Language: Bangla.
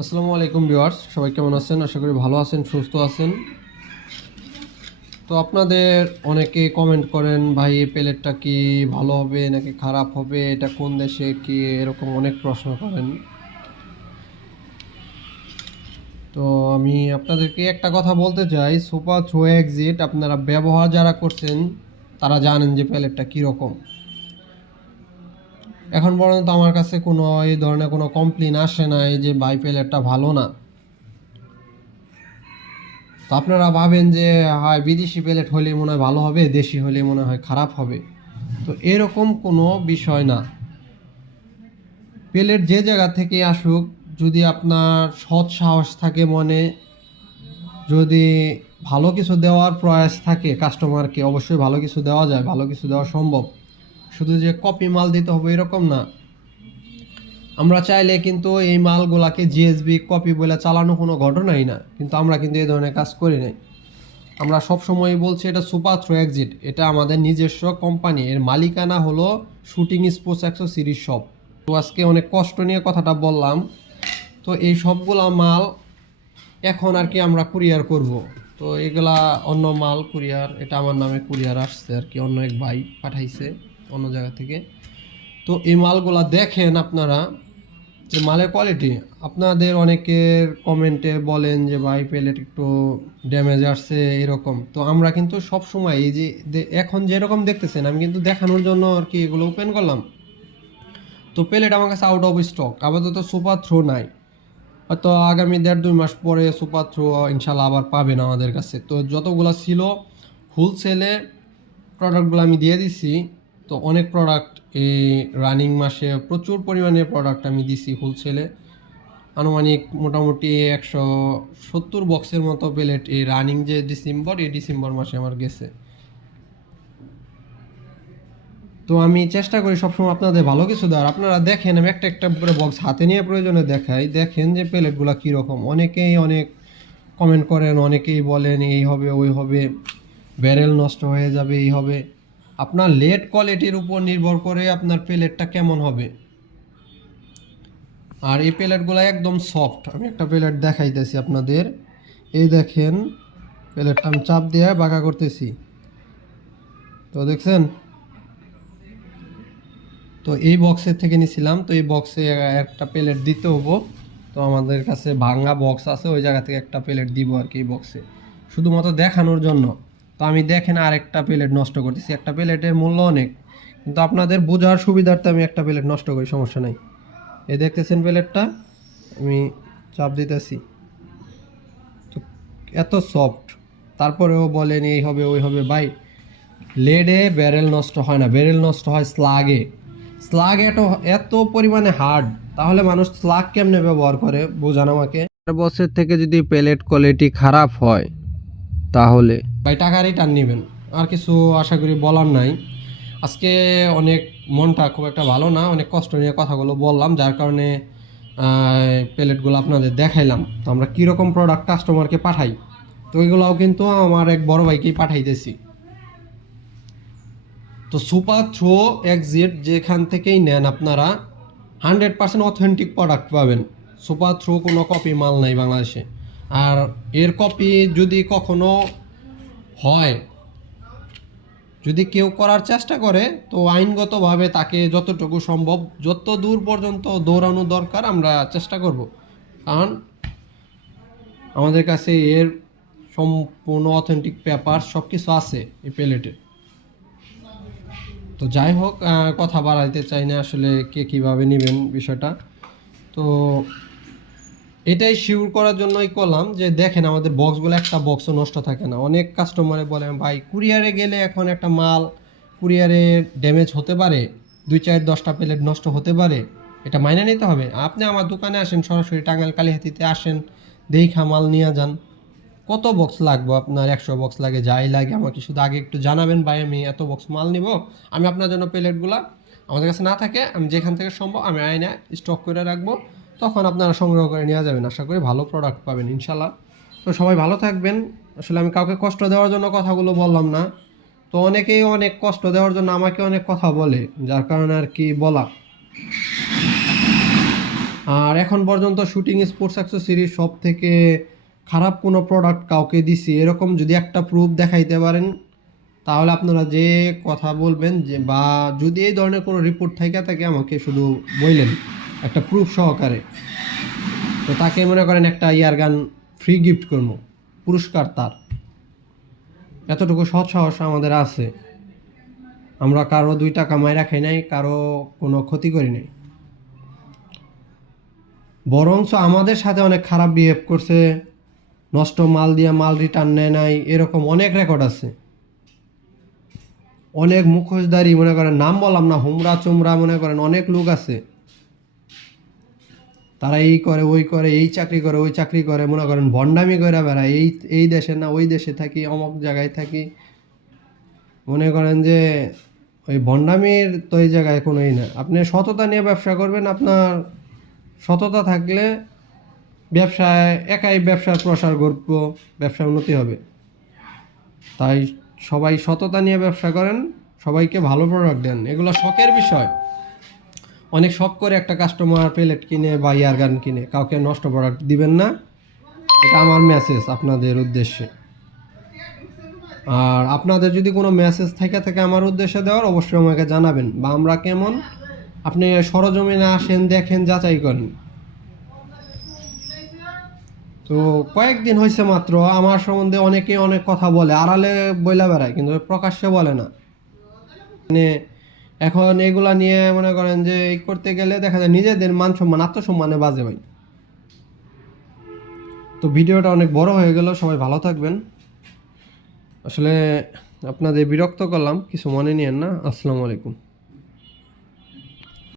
আসসালামু আলাইকুম ভিউয়ার্স, সবাই কেমন আছেন? আশা করি ভালো আছেন, সুস্থ আছেন। তো আপনাদের অনেকে কমেন্ট করেন, ভাই, এই প্লেটটা কি ভালো হবে নাকি খারাপ হবে? এটা কোন দেশে কি? এরকম অনেক প্রশ্ন করেন। তো আমি আপনাদেরকে একটা কথা বলতে চাই, সুপার থ্রো এক্সিট আপনারা ব্যবহার যারা করছেন, তারা জানেন যে প্লেটটা কীরকম। এখন পর্যন্ত আমার কাছে কোনো এই ধরনের কোনো কমপ্লেন আসে না এই যে বাই প্লেটটা ভালো না। তো আপনারা ভাবেন যে, হয়, বিদেশি প্লেট হলে মনে হয় ভালো হবে, দেশি হলে মনে হয় খারাপ হবে। তো এরকম কোনো বিষয় না। প্লেট যে জায়গা থেকে আসুক, যদি আপনার সৎ সাহস থাকে মনে, যদি ভালো কিছু দেওয়ার প্রয়াস থাকে কাস্টমারকে অবশ্যই ভালো কিছু দেওয়া যায়, ভালো কিছু দেওয়া সম্ভব। শুধু যে কপি মাল দিতে হবে এরকম না। আমরা চাইলে কিন্তু এই মালগুলাকে জিএসবি কপি বলে চালানো কোনো ঘটনাই না, কিন্তু আমরা কিন্তু এই ধরনের কাজ করি নাই। আমরা সবসময় বলছি এটা সুপার থ্রো এক্সিট এটা আমাদের নিজস্ব কোম্পানি এর মালিকানা হলো শুটিং স্পোর্টস একশো সিরিজ শপ তো আজকে অনেক কষ্ট নিয়ে কথাটা বললাম, তো এই সবগুলা মাল এখন আর কি আমরা কুরিয়ার করব। তো এগুলা অন্য মাল কুরিয়ার এটা আমার নামে কুরিয়ার আসছে আর কি, অন্য এক ভাই পাঠাইছে। অন্য জায়গা থেকে। তো এই মালগুলা দেখেন আপনারা যে মালের কোয়ালিটি আপনাদের অনেকের কমেন্টে বলেন যে, ভাই প্লেট একটু ড্যামেজ আসছে, এরকম। তো আমরা কিন্তু সব সময় এই যে এখন যেরকম দেখতেছেন, আমি কিন্তু দেখানোর জন্য আর কি এগুলো ওপেন করলাম। তো প্লেট আমার কাছে আউট অফ স্টক আপাতত সুপার থ্রো নাই। হয়তো আগামী দেড় দুই মাস পরে সুপার থ্রো ইনশাল্লাহ আবার পাবেন আমাদের কাছে। তো যতগুলো ছিল হোলসেলে প্রোডাক্টগুলো আমি দিয়ে দিছি। তো অনেক প্রোডাক্ট এই রানিং মাসে প্রচুর পরিমাণে প্রোডাক্ট আমি দিছি হোলসেলে আনুমানিক মোটামুটি একশো সত্তর বক্সের মতো প্লেট এই রানিং যে ডিসেম্বর এই ডিসেম্বর মাসে আমার গেছে। তো আমি চেষ্টা করি সবসময় আপনাদের ভালো কিছু দেওয়ার। আপনারা দেখেন, আমি একটা একটা করে বক্স হাতে নিয়ে প্রয়োজনে দেখাই। দেখেন যে প্লেটগুলো কীরকম। অনেকেই অনেক কমেন্ট করেন, অনেকেই বলেন, এই হবে, ওই হবে ব্যারেল নষ্ট হয়ে যাবে, এই হবে। আপনার লেট কোয়ালিটির উপর নির্ভর করে আপনার প্লেটটা কেমন হবে। আর এই প্লেটগুলো একদম সফট আমি একটা প্লেট দেখাইতেছি আপনাদের। এই দেখেন প্লেটটা আমি চাপ দিয়ে বাঁকা করতেছি। তো দেখছেন? তো এই বক্সের থেকে নিছিলাম, তো এই বক্সে একটা প্লেট দিতে হব। তো আমাদের কাছে ভাঙা বক্স আছে, ওই জায়গা থেকে একটা প্লেট দিব আর কি এই বক্সে শুধুমাত্র দেখানোর জন্য। তো আমি দেখেন আরেকটা প্লেট নষ্ট করতেছি। একটা প্লেটের মূল্য অনেক, কিন্তু আপনাদের বোঝার সুবিধার্থে আমি একটা প্লেট নষ্ট করি, সমস্যা নাই। এ দেখতেছেন প্লেটটা আমি চাপ দিতেছি। তো এত সফট তারপরেও বলেন এই হবে, ওই হবে। ভাই লেডে ব্যারেল নষ্ট হয় না ব্যারেল নষ্ট হয় স্লাগে স্লাগ এত এত পরিমাণে হার্ড তাহলে মানুষ স্লাগ কেমনে ব্যবহার করে, বোঝান আমাকে। বছর থেকে যদি প্লেট কোয়ালিটি খারাপ হয় তাহলে? ভাই, টাকা রিটার্ন নেবেন। আর কিছু আশা করি বলার নাই। আজকে অনেক মনটা খুব একটা ভালো না, অনেক কষ্ট নিয়ে কথাগুলো বললাম, যার কারণে প্লেটগুলো আপনাদের দেখাইলাম। তো আমরা কীরকম প্রোডাক্ট কাস্টমারকে পাঠাই? তো ওইগুলোও কিন্তু আমার এক বড় ভাইকেই পাঠাইতেছি। তো সুপার থ্রো এক্সিট যেখান থেকেই নেন আপনারা হান্ড্রেড পার্সেন্ট অথেন্টিক প্রোডাক্ট পাবেন। সুপার থ্রো কোনো কপি মাল নাই বাংলাদেশে। আর এর কপি যদি কখনো হয়, যদি কেউ করার চেষ্টা করে, তো আইনগতভাবে তাকে যতটুকু সম্ভব, যত দূর পর্যন্ত দৌড়ানো দরকার আমরা চেষ্টা করব। কারণ আমাদের কাছে এর সম্পূর্ণ অথেন্টিক পেপার সব কিছু আছে এই প্লেটে তো যাই হোক কথা বাড়াইতে চাই না আসলে কে কীভাবে নেবেন বিষয়টা। তো এটাই শিওর করার জন্যই করলাম যে দেখেন আমাদের বক্সগুলো একটা বক্সও নষ্ট থাকে না। অনেক কাস্টমারে বলেন, ভাই কুরিয়ারে গেলে এখন একটা মাল কুরিয়ারে ড্যামেজ হতে পারে, দুই চার দশটা প্লেট নষ্ট হতে পারে, এটা মাইনে নিতে হবে। আপনি আমার দোকানে আসেন, সরাসরি টাঙ্গাইল কালীহাতিতে আসেন, দেখা মাল নিয়ে যান। কত বক্স লাগবে আপনার? একশো বক্স লাগে, যাই লাগে, আমাকে শুধু আগে একটু জানাবেন, ভাই, আমি এত বক্স মাল নিব, আমি আপনার জন্য প্লেটগুলা আমাদের কাছে না থাকে, আমি যেখান থেকে সম্ভব, আমি আইনে স্টক করে রাখব। তখন আপনারা সংগ্রহ করে নেওয়া যাবেন। আশা করি ভালো প্রোডাক্ট পাবেন ইনশাল্লাহ তো সবাই ভালো থাকবেন। আসলে আমি কাউকে কষ্ট দেওয়ার জন্য কথাগুলো বললাম না। তো অনেকেই অনেক কষ্ট দেওয়ার জন্য আমাকে অনেক কথা বলে, যার কারণে আর কি বলা। আর এখন পর্যন্ত শুটিং স্পোর্টস অ্যাক্সেসরিজ সব থেকে খারাপ কোনো প্রোডাক্ট কাউকে দিছি, এরকম যদি একটা প্রুফ দেখাইতে পারেন, তাহলে আপনারা যে কথা বলবেন যে বা যদি এই ধরনের কোনো রিপোর্ট থাকে থাকে, আমাকে শুধু বললেন একটা প্রুফ সহকারে। তো তাকে মনে করেন একটা ইয়ার গান ফ্রি গিফট করব। পুরস্কার তার। এতটুকু সৎ সাহস আমাদের আছে। আমরা কারও দুই টাকা মাইরা খাই নাই, কারও কোনো ক্ষতি করি নাই। বরঞ্চ আমাদের সাথে অনেক খারাপ বিহেভ করছে, নষ্ট মাল দিয়ে মাল রিটার্ন নেয় নাই, এরকম অনেক রেকর্ড আছে। অনেক মুখোশদারি মনে করেন, নাম বললাম না হুমরা চুমরা মনে করেন অনেক লোক আছে। তারা এই করে, ওই করে, এই চাকরি করে, ওই চাকরি করে, মনে করেন ভণ্ডামি করে বেড়ায়। এই এই দেশে না, ওই দেশে থাকি, অমুক জায়গায় থাকি। মনে করেন যে ওই ভণ্ডামির তো এই জায়গায় কোনোই না। আপনি সততা নিয়ে ব্যবসা করবেন, আপনার সততা থাকলে ব্যবসায়, একাই ব্যবসার প্রসার ঘটব ব্যবসার উন্নতি হবে। তাই সবাই সততা নিয়ে ব্যবসা করেন, সবাইকে ভালো প্রোডাক্ট দেন। এগুলো শখের বিষয়। অনেক শখ করে একটা কাস্টমার প্লেট কিনে বা ইয়ার গান কিনে, কাউকে নষ্ট প্রোডাক্ট দিবেন না। এটা আমার মেসেজ আপনাদের উদ্দেশ্যে। আর আপনাদের যদি কোনো মেসেজ থেকে থাকে আমার উদ্দেশ্যে দেওয়ার, অবশ্যই আমাকে জানাবেন বা আমরা কেমন? আপনি সরজমিনে আসেন, দেখেন, যাচাই করেন। তো কয়েকদিন হয়েছে মাত্র, আমার সম্বন্ধে অনেকেই অনেক কথা বলে, আড়ালে বইলা বেড়ায়, কিন্তু প্রকাশ্যে বলে না। মানে এখন এগুলা নিয়ে মনে করেন যে করতে গেলে দেখা যায় নিজেদের মান সম্মান, আত্মসম্মানে বাজে ভাই। তো ভিডিওটা অনেক বড় হয়ে গেল, সবাই ভালো থাকবেন। আসলে আপনাদের বিরক্ত করলাম, কিছু মনে নিয়েন না। আসসালামু আলাইকুম।